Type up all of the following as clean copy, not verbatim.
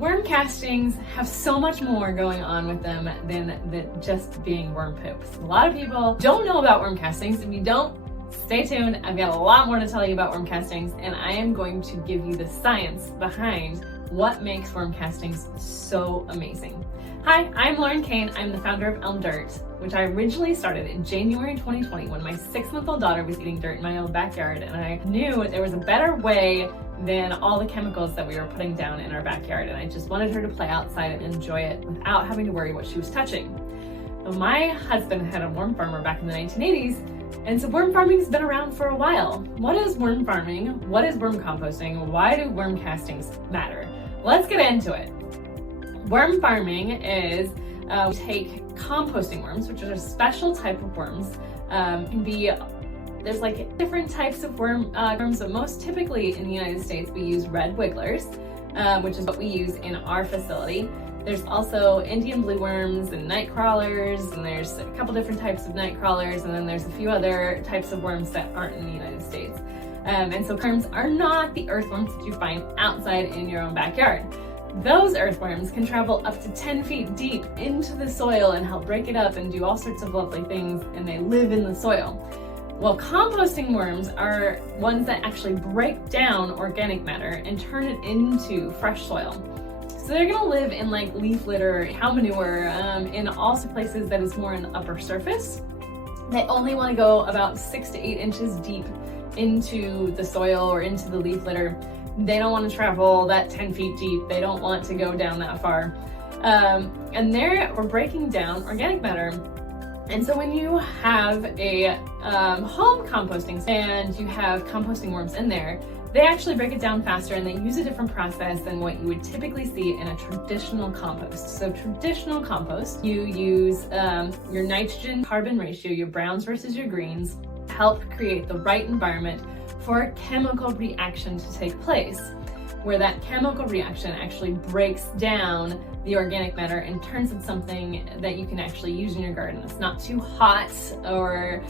Worm castings have so much more going on with them than just being worm poops. A lot of people don't know about worm castings. If you don't, stay tuned. I've got a lot more to tell you about worm castings, and I am going to give you the science behind what makes worm castings so amazing. Hi, I'm Lauren Kane. I'm the founder of Elm Dirt, which I originally started in January 2020 when my 6-month-old daughter was eating dirt in my own backyard, and I knew there was a better way than all the chemicals that we were putting down in our backyard, and I just wanted her to play outside and enjoy it without having to worry what she was touching. Now, my husband had a worm farmer back in the 1980s, and so worm farming's been around for a while. What is worm farming? What is worm composting? Why do worm castings matter? Let's get into it. Worm farming is we take composting worms, which are a special type of worms. There's like different types of worms, but most typically in the United States we use red wigglers, which is what we use in our facility. There's also Indian blue worms and night crawlers, and there's a couple different types of night crawlers, and then there's a few other types of worms that aren't in the United States. And so worms are not the earthworms that you find outside in your own backyard. Those earthworms can travel up to 10 feet deep into the soil and help break it up and do all sorts of lovely things, and they live in the soil. Well, composting worms are ones that actually break down organic matter and turn it into fresh soil. So they're gonna live in like leaf litter, cow manure, in all sorts of places that is more in the upper surface. They only wanna go about 6 to 8 inches deep into the soil or into the leaf litter. They don't want to travel that 10 feet deep. They don't want to go down that far. And we're breaking down organic matter. And so when you have a home composting and you have composting worms in there, they actually break it down faster, and they use a different process than what you would typically see in a traditional compost. So traditional compost, you use your nitrogen carbon ratio, your browns versus your greens, help create the right environment for a chemical reaction to take place, where that chemical reaction actually breaks down the organic matter and turns into something that you can actually use in your garden. It's not too hot or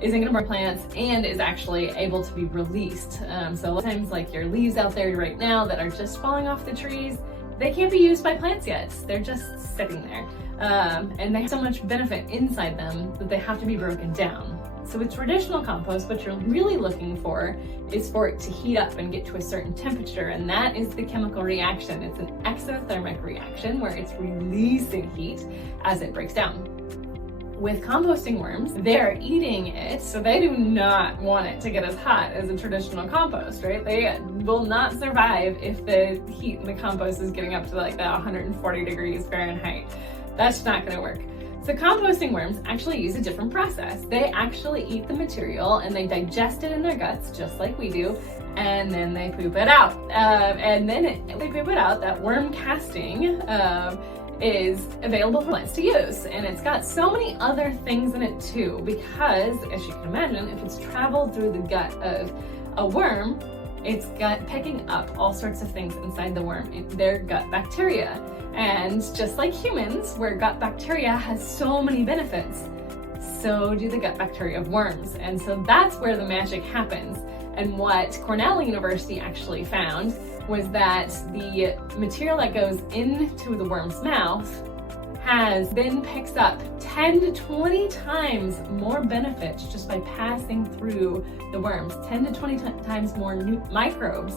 isn't gonna burn plants, and is actually able to be released. So a lot of times, like your leaves out there right now that are just falling off the trees, they can't be used by plants yet. They're just sitting there. And they have so much benefit inside them that they have to be broken down. So with traditional compost, what you're really looking for is for it to heat up and get to a certain temperature, and that is the chemical reaction. It's an exothermic reaction where it's releasing heat as it breaks down. With composting worms, they're eating it, so they do not want it to get as hot as a traditional compost, right? They will not survive if the heat in the compost is getting up to like that 140 degrees Fahrenheit. That's not gonna work. So composting worms actually use a different process. They actually eat the material and they digest it in their guts just like we do, and then they poop it out. And then they poop it out, that worm casting is available for plants to use. And it's got so many other things in it too, because as you can imagine, if it's traveled through the gut of a worm, it's picking up all sorts of things inside the worm, their gut bacteria. And just like humans, where gut bacteria has so many benefits, so do the gut bacteria of worms. And so that's where the magic happens. And what Cornell University actually found was that the material that goes into the worm's mouth picks up 10 to 20 times more benefits just by passing through the worms, 10 to 20 times more microbes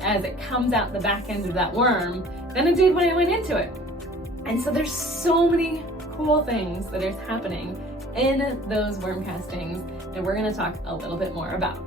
as it comes out the back end of that worm than it did when it went into it. And so there's so many cool things that is happening in those worm castings that we're gonna talk a little bit more about.